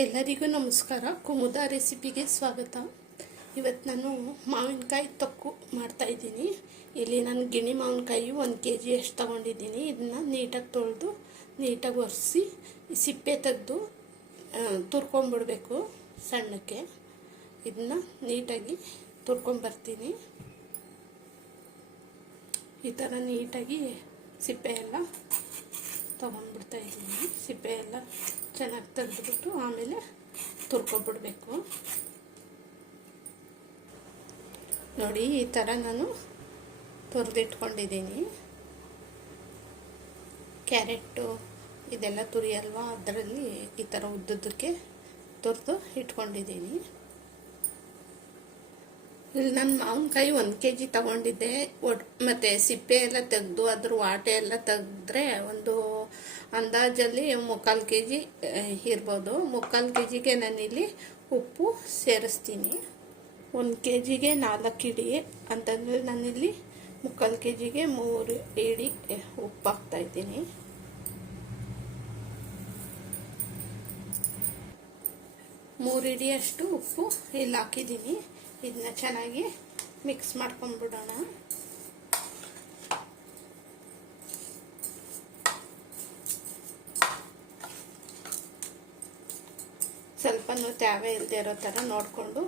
ಎಲ್ಲರಿಗೂ ನಮಸ್ಕಾರ. ಕುಮುದ ರೆಸಿಪಿಗೆ ಸ್ವಾಗತ. ಇವತ್ತು ನಾನು ಮಾವಿನಕಾಯಿ ತೊಕ್ಕು ಮಾಡ್ತಾಯಿದ್ದೀನಿ ಇಲ್ಲಿ ನಾನು ಗಿಣಿ ಮಾವಿನಕಾಯಿ ಒಂದು ಕೆ ಜಿ ಅಷ್ಟು ತೊಗೊಂಡಿದ್ದೀನಿ. ಇದನ್ನು ನೀಟಾಗಿ ತೊಳೆದು, ನೀಟಾಗಿ ಒರೆಸಿ, ಸಿಪ್ಪೆ ತೆಗೆದು ತುರ್ಕೊಂಬಿಡಬೇಕು ಸಣ್ಣಕ್ಕೆ. ಇದನ್ನು ನೀಟಾಗಿ ತುರ್ಕೊಂಬರ್ತೀನಿ. ಈ ಥರ ನೀಟಾಗಿ ಸಿಪ್ಪೆ ಎಲ್ಲ ತೊಗೊಂಡ್ಬಿಡ್ತಾ ಇದ್ದೀನಿ. ಸಿಪ್ಪೆ ಎಲ್ಲ ಚೆನ್ನಾಗಿ ತೆಗೆದ್ಬಿಟ್ಟು ಆಮೇಲೆ ತುರ್ಕೊಬಿಡ್ಬೇಕು. ನೋಡಿ, ಈ ಥರ ನಾನು ತುರಿದಿಟ್ಕೊಂಡಿದ್ದೀನಿ. ಕ್ಯಾರೆಟು ಇದೆಲ್ಲ ತುರಿಯಲ್ವಾ ಅದರಲ್ಲಿ ಈ ಥರ ಉದ್ದುದ್ದಕ್ಕೆ ತುರಿದು ಇಟ್ಕೊಂಡಿದ್ದೀನಿ. ಇಲ್ಲಿ ನಾನು ಮಾವಿನಕಾಯಿ ಒಂದು ಕೆ ಜಿ ತಗೊಂಡಿದ್ದೆ. ಒಟ್ ಮತ್ತು ಸಿಪ್ಪೆ ಎಲ್ಲ ತೆಗೆದು, ಅದ್ರ ವಾಟೆ ಎಲ್ಲ ತೆಗೆದ್ರೆ ಒಂದು ಅಂದಾಜಲ್ಲಿ ಮುಕ್ಕಾಲು ಕೆ ಜಿ ಇರ್ಬೋದು. ಮುಕ್ಕಾಲು ಕೆ ಜಿಗೆ ನಾನಿಲ್ಲಿ ಉಪ್ಪು ಸೇರಿಸ್ತೀನಿ. ಒಂದು ಕೆ ಜಿಗೆ ನಾಲ್ಕು ಇಡಿ ಅಂತಂದರೆ ನಾನಿಲ್ಲಿ ಮುಕ್ಕಾಲು ಕೆ ಜಿಗೆ ಮೂರು ಇಡಿ ಉಪ್ಪು ಹಾಕ್ತಾಯಿದ್ದೀನಿ ಮೂರು ಇಡಿಯಷ್ಟು ಉಪ್ಪು ಇಲ್ಲಿ ಹಾಕಿದ್ದೀನಿ. ಇದನ್ನ ಚೆನ್ನಾಗಿ ಮಿಕ್ಸ್ ಮಾಡ್ಕೊಂಡ್ಬಿಡೋಣ. ಸ್ವಲ್ಪನೂ ತ್ಯಾವೆ ಇಲ್ಲದೆ ಇರೋ ಥರ ನೋಡಿಕೊಂಡು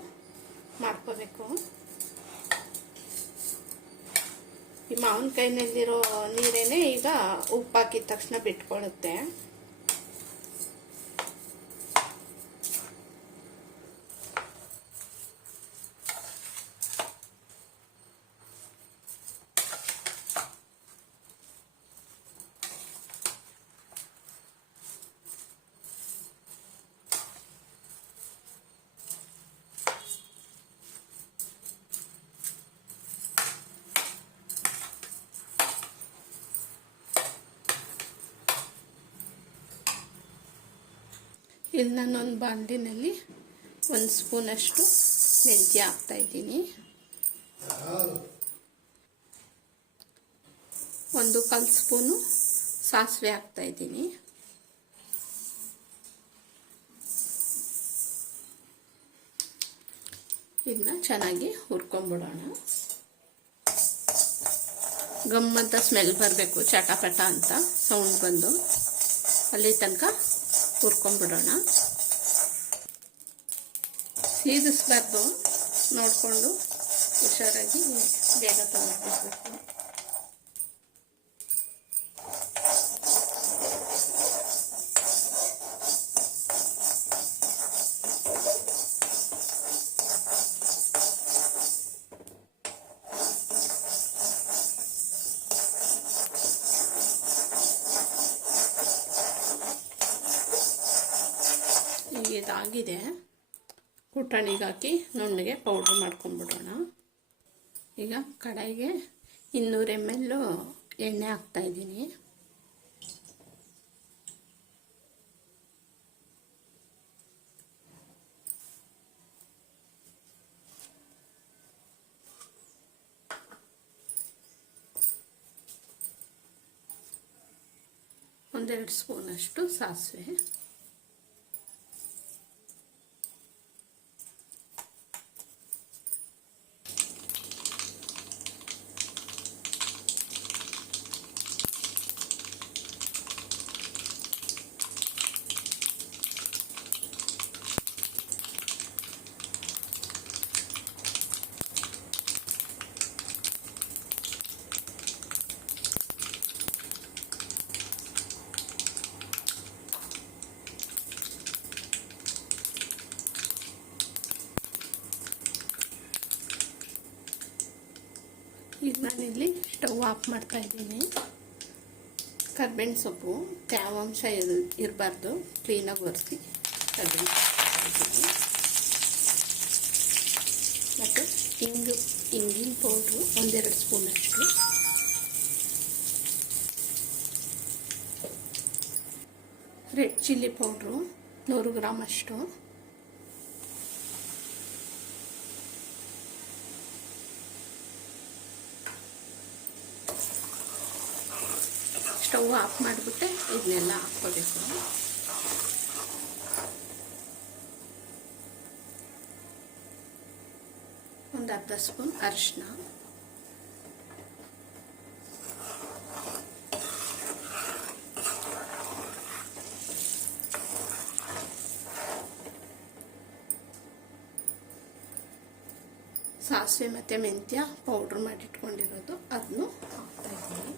ಮಾಡ್ಕೋಬೇಕು. ಈ ಮಾವಿನಕಾಯಿನಲ್ಲಿರೋ ನೀರೇನೆ ಈಗ ಉಪ್ಪು ಹಾಕಿದ ತಕ್ಷಣ ಬಿಟ್ಕೊಳ್ಳುತ್ತೆ ಇಲ್ಲಿ ನಾನೊಂದು ಬಾಂಡಿನಲ್ಲಿ ಒಂದು ಸ್ಪೂನಷ್ಟು ಮೆಂತ್ಯ ಹಾಕ್ತಾಯಿದ್ದೀನಿ ಒಂದು ಕಾಲು ಸ್ಪೂನು ಸಾಸಿವೆ ಹಾಕ್ತಾಯಿದ್ದೀನಿ ಇದನ್ನ ಚೆನ್ನಾಗಿ ಹುರ್ಕೊಂಬಿಡೋಣ. ಗಮ್ಮಂತ ಸ್ಮೆಲ್ ಬರಬೇಕು, ಚಟಪಟ ಅಂತ ಸೌಂಡ್ ಬಂದು. ಅಲ್ಲಿ ತನಕ ಹುರ್ಕೊಂಡ್ಬಿಡೋಣ. ಸೀದಿಸ್ಬಾರ್ದು ನೋಡಿಕೊಂಡು ಹುಷಾರಾಗಿ ಬೇಗ ತೊಗೊಂಡ್ಬಿಡ್ಬೇಕು ಇದಾಗಿದೆ ಪುಟಾಣಿಗೆ ಹಾಕಿ ನುಣ್ಣಗೆ ಪೌಡ್ರ್ ಮಾಡ್ಕೊಂಡ್ಬಿಡೋಣ. ಈಗ ಕಡಾಯಿಗೆ ಇನ್ನೂರು ಎಂ ಎಲ್ಲು ಎಣ್ಣೆ ಹಾಕ್ತಾಯಿದ್ದೀನಿ ಒಂದೆರಡು ಸ್ಪೂನಷ್ಟು ಸಾಸಿವೆ. ಈಗ ನಾನಿಲ್ಲಿ ಸ್ಟವ್ ಆಫ್ ಮಾಡ್ತಾ ಇದ್ದೀನಿ. ಕರ್ಬೇವಿನ ಸೊಪ್ಪು ತೇವಾಂಶ ಇರ್, ಇರಬಾರ್ದು. ಕ್ಲೀನಾಗಿ ಒರೆಸಿ ಕರ್ಬೇವಿನ ಸೊಪ್ಪು ಮತ್ತು ಇಂಗು ಇಂಗಿನ ಪೌಡ್ರು ಒಂದೆರಡು ಸ್ಪೂನಷ್ಟು ರೆಡ್ ಚಿಲ್ಲಿ ಪೌಡ್ರು ನೂರು ಗ್ರಾಮ್ ಅಷ್ಟು. ಸ್ಟವ್ ಆಫ್ ಮಾಡಿಬಿಟ್ಟೆ ಇದನ್ನೆಲ್ಲ ಹಾಕ್ಕೊಬೇಕು. ಒಂದು ಅರ್ಧ ಸ್ಪೂನ್ ಅರಿಶಿನ ಸಾಸಿವೆ ಮತ್ತು ಮೆಂತ್ಯ ಪೌಡ್ರ್ ಮಾಡಿಟ್ಕೊಂಡಿರೋದು. ಅದನ್ನು ಹಾಕ್ತಾಯಿದ್ದೀನಿ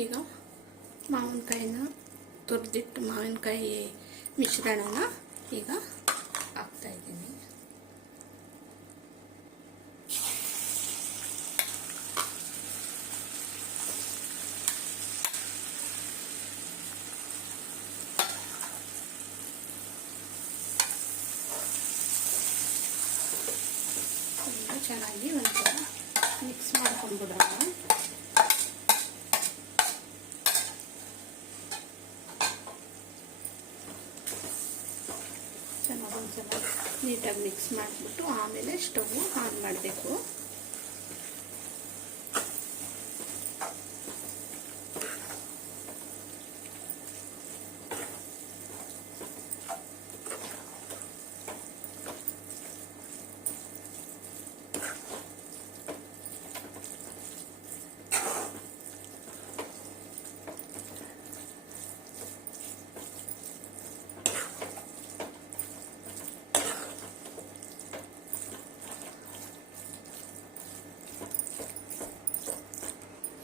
ಈಗ ಮಾವಿನಕಾಯಿನ ತುರ್ದಿಟ್ಟು ಮಾವಿನಕಾಯಿ ಮಿಶ್ರಣನ ಈಗ ಹಾಕ್ತಾ ಇದ್ದೀನಿ. ಈಗ ಚೆನ್ನಾಗಿ ಒಂಥರ ಮಿಕ್ಸ್ ಮಾಡ್ಕೊಂಡ್ಬಿಡೋಣ ಚೆನ್ನಾಗಿ ಒಂದ್ಸಲ ನೀಟಾಗಿ ಮಿಕ್ಸ್ ಮಾಡಿಬಿಟ್ಟು ಆಮೇಲೆ ಸ್ಟವ್ ಆನ್ ಮಾಡಬೇಕು.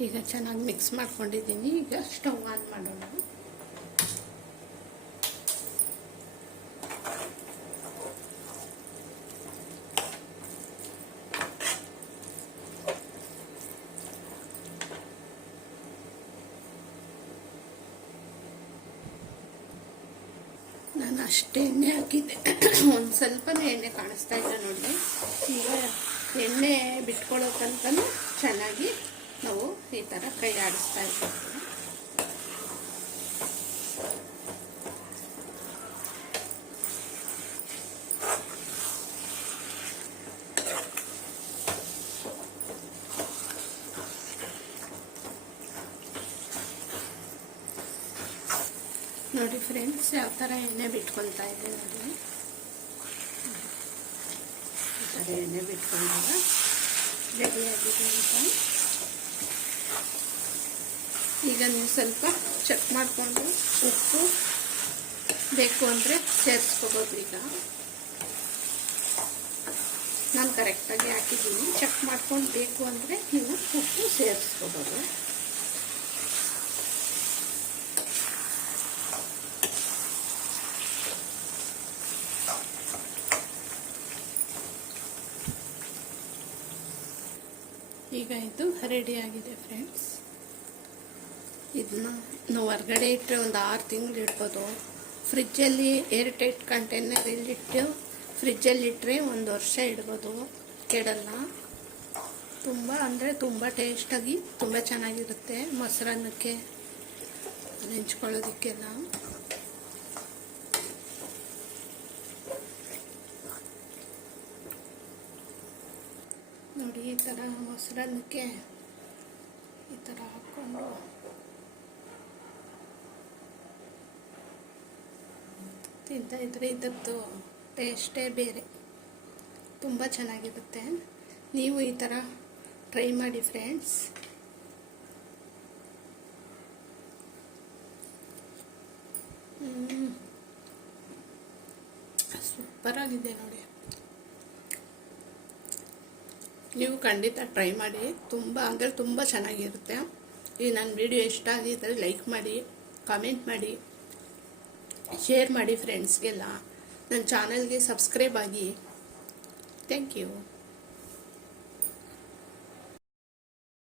ಈಗ ಚೆನ್ನಾಗಿ ಮಿಕ್ಸ್ ಮಾಡ್ಕೊಂಡಿದ್ದೀನಿ. ಈಗ ಸ್ಟವ್ ಆನ್ ಮಾಡೋಣ. ನಾನು ಅಷ್ಟೇ ಎಣ್ಣೆ ಹಾಕಿದ್ದೆ. ಒಂದು ಸ್ವಲ್ಪನೇ ಎಣ್ಣೆ ಕಾಣಿಸ್ತಾ ಇದೆ ನೋಡಿ. ಈಗ ಎಣ್ಣೆ ಬಿಟ್ಕೊಳ್ಳೋ ಚೆನ್ನಾಗಿ ನಾವು ಈ ಥರ ಕೈ ಆಡಿಸ್ತಾ ಇರ್ತೀವಿ. ನೋಡಿ ಫ್ರೆಂಡ್ಸ್, ಯಾವ ಥರ ಎಣ್ಣೆ ಬಿಟ್ಕೊತಾ ಇದೆ ನೋಡಿ. ಈ ಥರ ಎಣ್ಣೆ ಬಿಟ್ಕೊಂಡಾಗ ರೆಡಿಯಾಗಿದೆ ಅಂತ. ಈಗ ನೀವು ಸ್ವಲ್ಪ ಚೆಕ್ ಮಾಡಿಕೊಂಡು ಉಪ್ಪು ಬೇಕು ಅಂದರೆ ಸೇರಿಸ್ಕೋಬೋದು ಈಗ. ನಾನು ಕರೆಕ್ಟಾಗಿ ಹಾಕಿದ್ದೀನಿ. ಚೆಕ್ ಮಾಡ್ಕೊಂಡು ಬೇಕು ಅಂದರೆ ನೀವು ಉಪ್ಪು ಸೇರಿಸ್ಕೋಬೋದು. ಈಗ ಇದು ಫ್ರೆಂಡ್ಸ್ ಇದನ್ನ ನಾವು ಹೊರ್ಗಡೆ ಇಟ್ಟರೆ ಒಂದು ಆರು ತಿಂಗಳು ಇಡ್ಬೋದು. ಫ್ರಿಜ್ಜಲ್ಲಿ ಏರ್ಟೈಟ್ ಕಂಟೈನರಲ್ಲಿ ಇಟ್ಟು ಫ್ರಿಜ್ಜಲ್ಲಿ ಇಟ್ಟರೆ ಒಂದು ವರ್ಷ ಇಡ್ಬೋದು. ಕೆಡಲ್ಲ. ತುಂಬ ಅಂದರೆ ತುಂಬ ಟೇಸ್ಟಾಗಿ ತುಂಬ ಚೆನ್ನಾಗಿರುತ್ತೆ ಮೊಸರನ್ನಕ್ಕೆ. ನೆಂಚ್ಕೊಳ್ಳೋದಕ್ಕೆಲ್ಲ. ನೋಡಿ ಈ ಥರ ಮೊಸರನ್ನಕ್ಕೆ ಈ ಥರ ಹಾಕ್ಕೊಂಡು ತಿಂತಾ ಇದ್ರೆ ಇದರದ್ದು ಟೇಸ್ಟೇ ಬೇರೆ. ತುಂಬ ಚೆನ್ನಾಗಿರುತ್ತೆ. ನೀವು ಈ ಥರ ಟ್ರೈ ಮಾಡಿ ಫ್ರೆಂಡ್ಸ್ ಸೂಪರಾಗಿದೆ ನೋಡಿ. ನೀವು ಖಂಡಿತ ಟ್ರೈ ಮಾಡಿ. ತುಂಬ, ಅಂದರೆ ತುಂಬ ಚೆನ್ನಾಗಿರುತ್ತೆ. ಈ ನನ್ನ ವಿಡಿಯೋ ಇಷ್ಟ ಆಗಿದ್ದರೆ ಲೈಕ್ ಮಾಡಿ ಕಾಮೆಂಟ್ ಮಾಡಿ. ಶೇರ್ ಮಾಡಿ ಫ್ರೆಂಡ್ಸ್ಗೆಲ್ಲ ನನ್ನ ಚಾನಲ್ಗೆ ಸಬ್ಸ್ಕ್ರೈಬ್ ಆಗಿ. Thank you